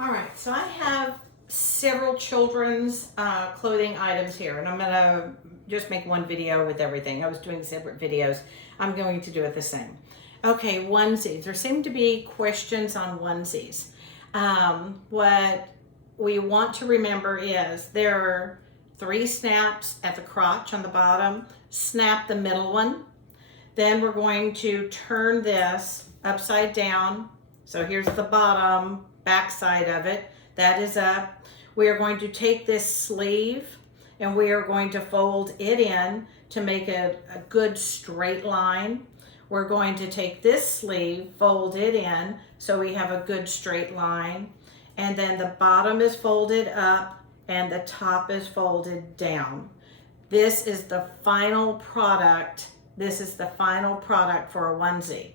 All right, so I have several children's clothing items here, and I'm gonna just make one video with everything. I was doing separate videos. I'm going to do it the same. Okay, onesies. There seem to be questions on onesies. What we want to remember is there are 3 snaps at the crotch on the bottom. Snap the middle one. Then we're going to turn this upside down. So here's the bottom back side of it. That is up. We are going to take this sleeve and we are going to fold it in to make a good straight line. We're going to take this sleeve, fold it in so we have a good straight line. And then the bottom is folded up and the top is folded down. This is the final product. This is the final product for a onesie.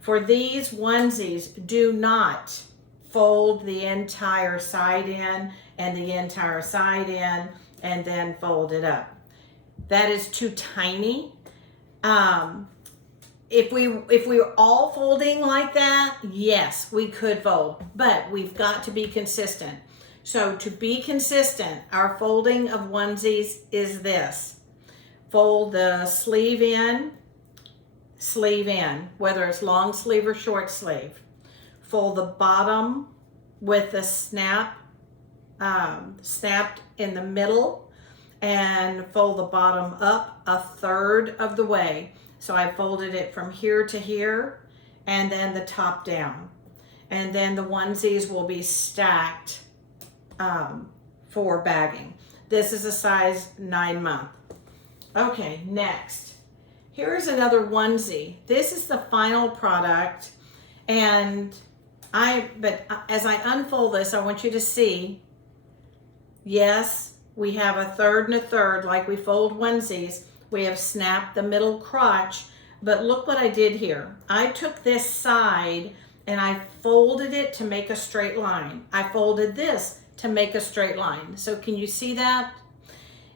For these onesies, do not fold the entire side in and the entire side in and then fold it up. That is too tiny. If we were all folding like that, yes, we could fold, but we've got to be consistent. So to be consistent, our folding of onesies is this. Fold the sleeve in, whether it's long sleeve or short sleeve. Fold the bottom with the snap, snapped in the middle, and fold the bottom up 1/3 of the way. So I folded it from here to here, and then the top down. And then the onesies will be stacked for bagging. This is a size 9 month. Okay, next. Here's another onesie. This is the final product, and as I unfold this, I want you to see, yes, we have 1/3 and 1/3 like we fold onesies. We have snapped the middle crotch, but look what I did here. I took this side and I folded it to make a straight line. I folded this to make a straight line. So can you see that?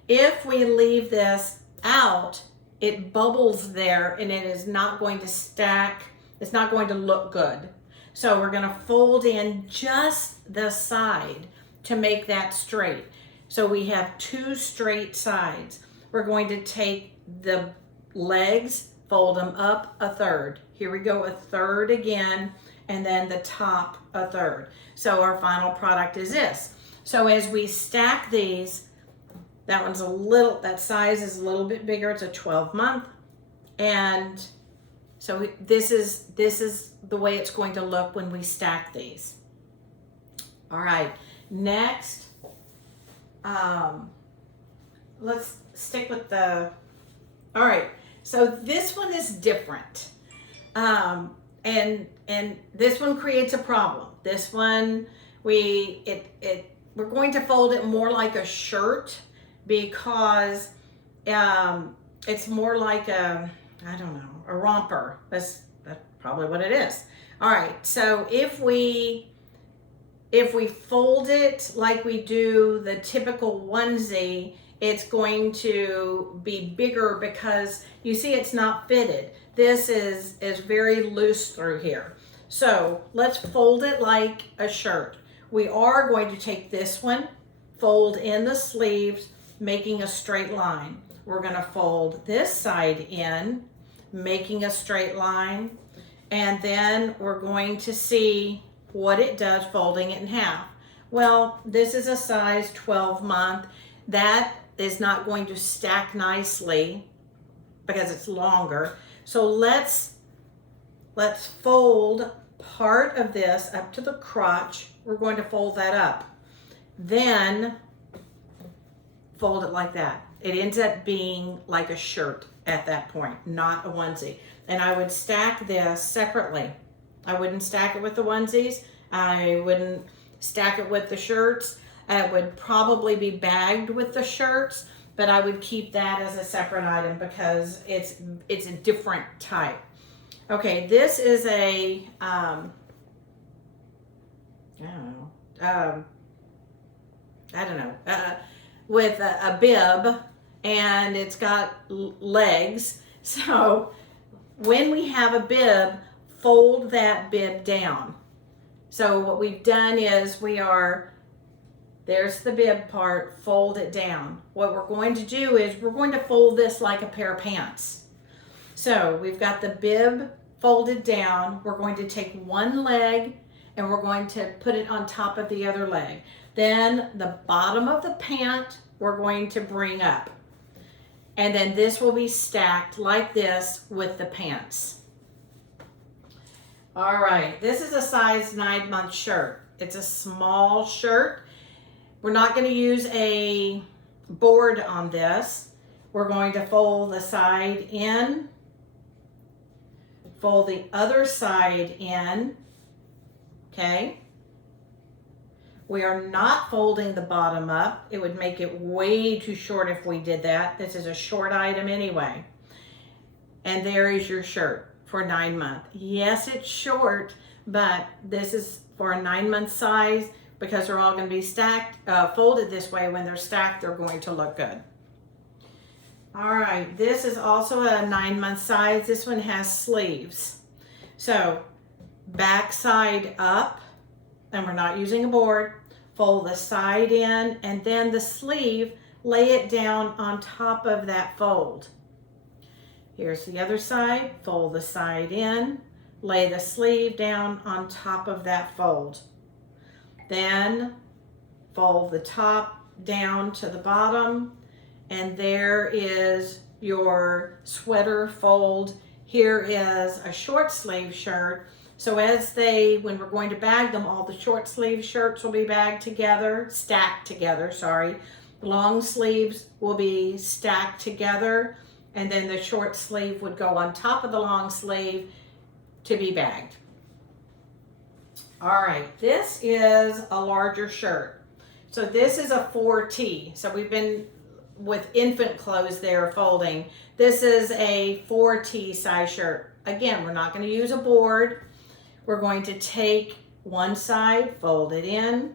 If we leave this out, it bubbles there and it is not going to stack. It's not going to look good. So we're going to fold in just the side to make that straight. So we have 2 straight sides. We're going to take the legs, fold them up 1/3. Here we go, 1/3 again, and then the top 1/3. So our final product is this. So as we stack these, that size is a little bit bigger. It's a 12 month. And so this is the way it's going to look when we stack these. All right, next, let's stick with all right, so this one is different. And this one creates a problem. This one, we're going to fold it more like a shirt because it's more like a romper. That's probably what it is. All right, so if we fold it like we do the typical onesie, it's going to be bigger because you see it's not fitted. This is very loose through here. So let's fold it like a shirt. We are going to take this one, fold in the sleeves, making a straight line. We're going to fold this side in, making a straight line, and then we're going to see what it does folding it in half. Well, this is a size 12 month. That is not going to stack nicely because it's longer. So let's fold part of this up to the crotch. We're going to fold that up. Then fold it like that. It ends up being like a shirt at that point, not a onesie. And I would stack this separately. I wouldn't stack it with the onesies. I wouldn't stack it with the shirts. It would probably be bagged with the shirts, but I would keep that as a separate item because it's a different type. Okay, this is a, with a bib, and it's got legs. So when we have a bib, fold that bib down. So what we've done is there's the bib part, fold it down. What we're going to do is we're going to fold this like a pair of pants. So we've got the bib folded down. We're going to take one leg and we're going to put it on top of the other leg. Then the bottom of the pant we're going to bring up. And then this will be stacked like this with the pants. All right, this is a size 9-month shirt. It's a small shirt. We're not going to use a board on this. We're going to fold the side in, fold the other side in, okay? We are not folding the bottom up. It would make it way too short if we did that. This is a short item anyway. And there is your shirt for 9 months. Yes, it's short, but this is for a 9-month size because they're all going to be stacked, folded this way. When they're stacked, they're going to look good. All right, this is also a 9-month size. This one has sleeves. So back side up, and we're not using a board. Fold the side in, and then the sleeve, lay it down on top of that fold. Here's the other side. Fold the side in, lay the sleeve down on top of that fold. Then fold the top down to the bottom, and there is your sweater fold. Here is a short sleeve shirt. So when we're going to bag them, all the short sleeve shirts will be bagged together, stacked together, sorry. The long sleeves will be stacked together, and then the short sleeve would go on top of the long sleeve to be bagged. All right, this is a larger shirt. So this is a 4T. So we've been with infant clothes there folding. This is a 4T size shirt. Again, we're not going to use a board. We're going to take one side, fold it in.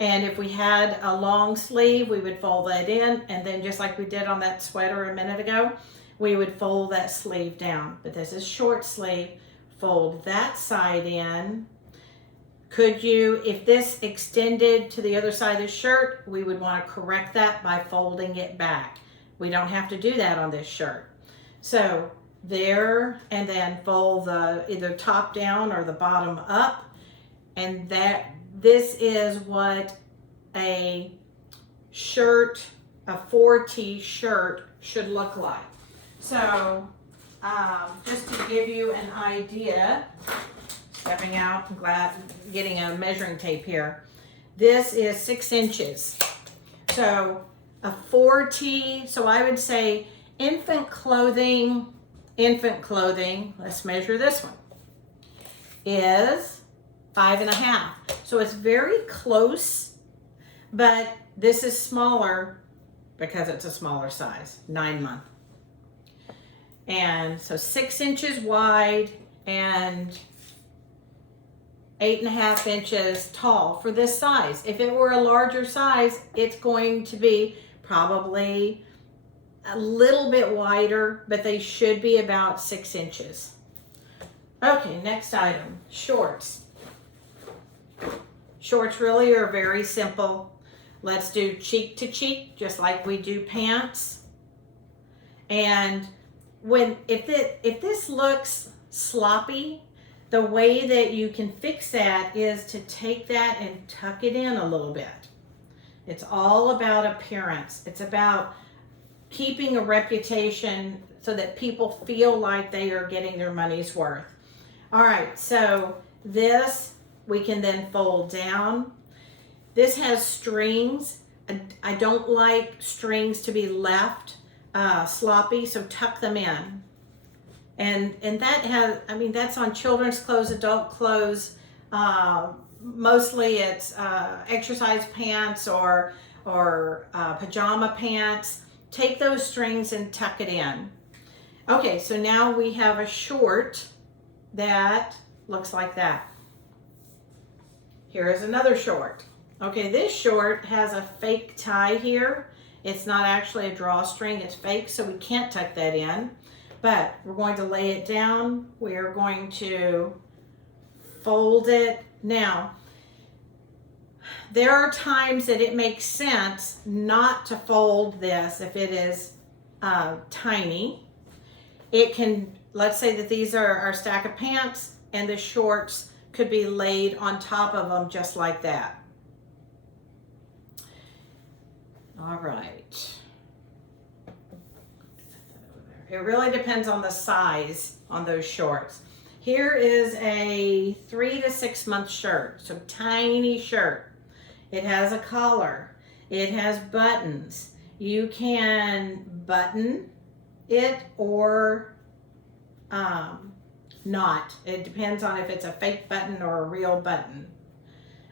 And if we had a long sleeve, we would fold that in. And then just like we did on that sweater a minute ago, we would fold that sleeve down. But this is short sleeve. Fold that side in. Could you, if this extended to the other side of the shirt, we would want to correct that by folding it back. We don't have to do that on this shirt. So there, and then fold the either top down or the bottom up, and this is what a shirt, a 4T shirt should look like. So just to give you an idea, stepping out, I'm getting a measuring tape here. This is 6 inches. So a 4T, so I would say infant clothing, let's measure this one, is 5.5. So it's very close, but this is smaller because it's a smaller size, 9-month. And so 6 inches wide and 8.5 inches tall for this size. If it were a larger size, it's going to be probably a little bit wider, but they should be about 6 inches. Okay, next item, shorts. Shorts really are very simple. Let's do cheek to cheek, just like we do pants. And if this looks sloppy, the way that you can fix that is to take that and tuck it in a little bit. It's all about appearance. It's about keeping a reputation so that people feel like they are getting their money's worth. All right, so this we can then fold down. This has strings. I don't like strings to be left sloppy, so tuck them in. And that has, that's on children's clothes, adult clothes. Mostly it's exercise pants or pajama pants. Take those strings and tuck it in. Okay, so now we have a short that looks like that. Here is another short. Okay, this short has a fake tie here. It's not actually a drawstring, it's fake, so we can't tuck that in. But we're going to lay it down. We are going to fold it Now, there are times that it makes sense not to fold this if it is tiny. It can, let's say that these are our stack of pants and the shorts could be laid on top of them just like that. All right. It really depends on the size on those shorts. Here is a 3 to 6 month shirt, so tiny shirt. It has a collar. It has buttons. You can button it or not. It depends on if it's a fake button or a real button.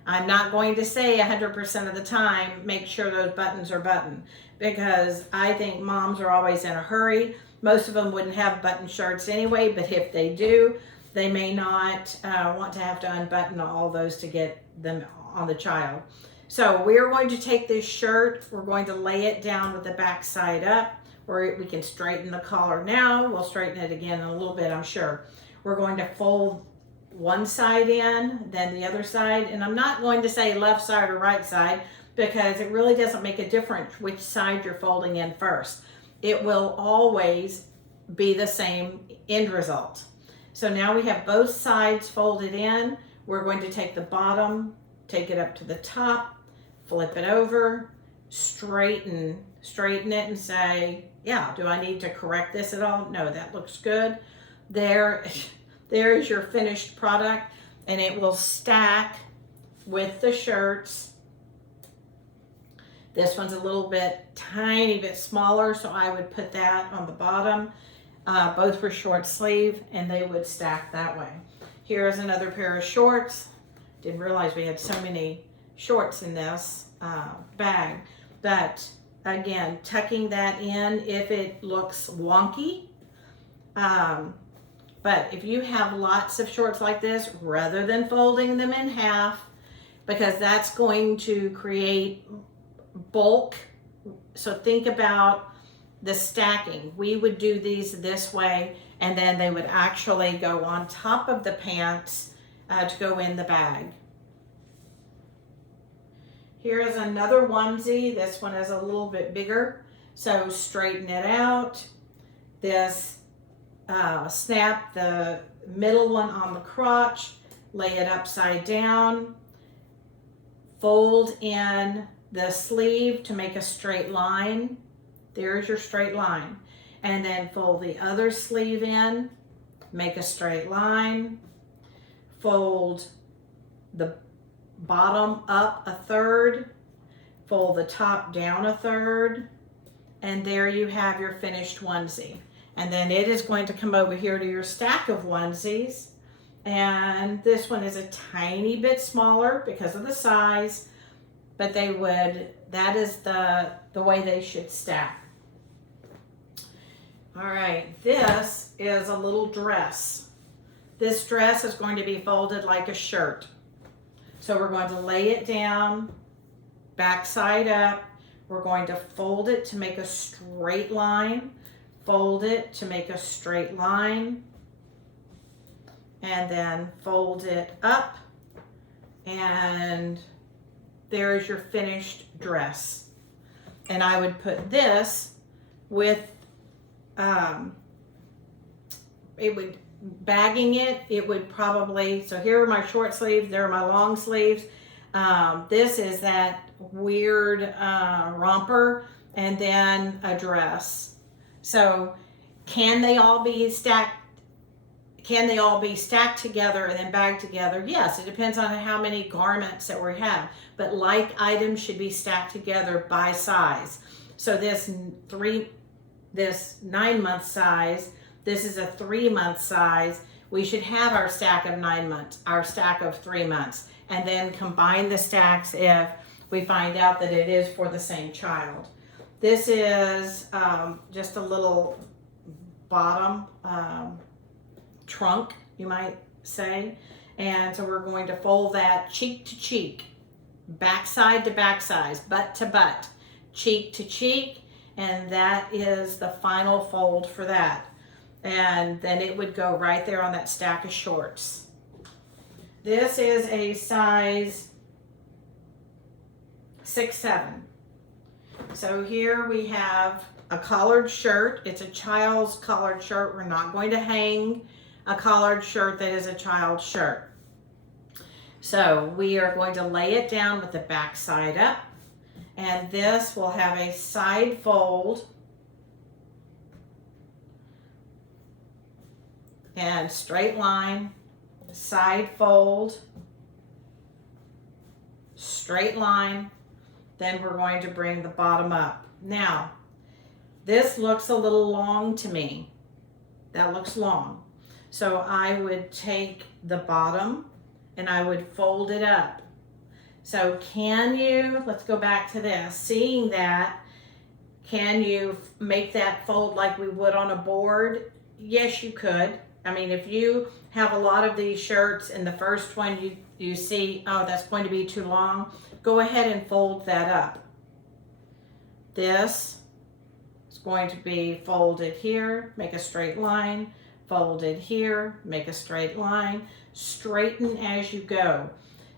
I'm not going to say 100% of the time make sure those buttons are buttoned, because I think moms are always in a hurry. Most of them wouldn't have button shirts anyway, but if they do, they may not want to have to unbutton all those to get them on the child. So we're going to take this shirt, we're going to lay it down with the back side up, or we can straighten the collar now. We'll straighten it again in a little bit, I'm sure. We're going to fold one side in, then the other side, and I'm not going to say left side or right side, because it really doesn't make a difference which side you're folding in first. It will always be the same end result. So now we have both sides folded in. We're going to take the bottom, take it up to the top, flip it over, straighten it and say, yeah, do I need to correct this at all? No, that looks good. There is your finished product, and it will stack with the shirts. This one's a little bit, tiny bit smaller, so I would put that on the bottom. Both were short sleeve, and they would stack that way. Here is another pair of shorts. Didn't realize we had so many shorts in this bag. But again, tucking that in if it looks wonky. But if you have lots of shorts like this, rather than folding them in half, because that's going to create bulk. So think about the stacking. We would do these this way, and then they would actually go on top of the pants to go in the bag. Here is another onesie. This one is a little bit bigger, so straighten it out. This snap the middle one on the crotch, lay it upside down, fold in the sleeve to make a straight line. There's your straight line. And then fold the other sleeve in, make a straight line, fold the bottom up a third, fold the top down a third, and there you have your finished onesie. And then it is going to come over here to your stack of onesies. And this one is a tiny bit smaller because of the size, but that is the way they should stack. All right, this is a little dress. This dress is going to be folded like a shirt. So we're going to lay it down, back side up. We're going to fold it to make a straight line, fold it to make a straight line, and then fold it up, and there's your finished dress. And I would put this with, bagging it would probably, so here are my short sleeves, there are my long sleeves. This is that weird romper, and then a dress. So can they all be stacked? Can they all be stacked together and then bagged together? Yes, it depends on how many garments that we have. But like items should be stacked together by size. So this 9-month size, this is a 3-month size. We should have our stack of 9 months, our stack of 3 months, and then combine the stacks if we find out that it is for the same child. This is just a little bottom trunk, you might say. And so we're going to fold that cheek to cheek, backside to backside, butt to butt, cheek to cheek, and that is the final fold for that. And then it would go right there on that stack of shorts. This is a size 6'7". So here we have a collared shirt. It's a child's collared shirt. We're not going to hang a collared shirt that is a child's shirt. So we are going to lay it down with the back side up, and this will have a side fold and straight line, side fold, straight line. Then we're going to bring the bottom up. Now, this looks a little long to me. That looks long. So I would take the bottom and I would fold it up. So can you, let's go back to this, seeing that, can you make that fold like we would on a board? Yes, you could. I mean, if you have a lot of these shirts and the first one you see, oh, that's going to be too long, go ahead and fold that up. This is going to be folded here, make a straight line, folded here, make a straight line, straighten as you go.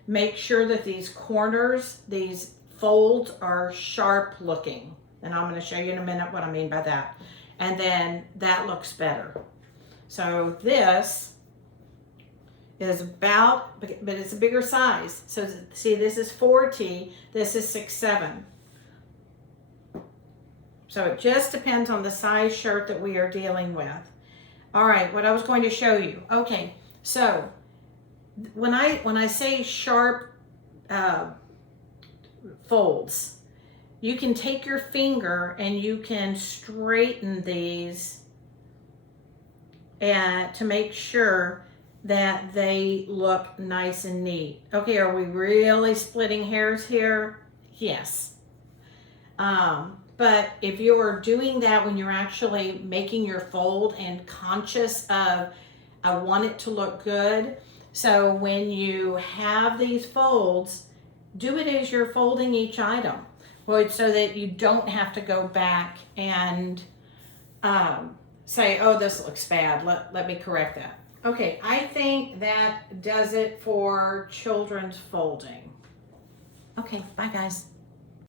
Make sure that these corners, these folds are sharp looking. And I'm going to show you in a minute what I mean by that. And then that looks better. So this is about, but it's a bigger size. So see, this is 4T, this is 6'7". So it just depends on the size shirt that we are dealing with. All right, what I was going to show you. Okay, so when I say sharp folds, you can take your finger and you can straighten these and to make sure that they look nice and neat. Okay, are we really splitting hairs here? Yes. But if you're doing that when you're actually making your fold and conscious of, I want it to look good. So when you have these folds, do it as you're folding each item, so that you don't have to go back and say, oh, this looks bad. Let me correct that. Okay, I think that does it for children's folding. Okay, bye guys.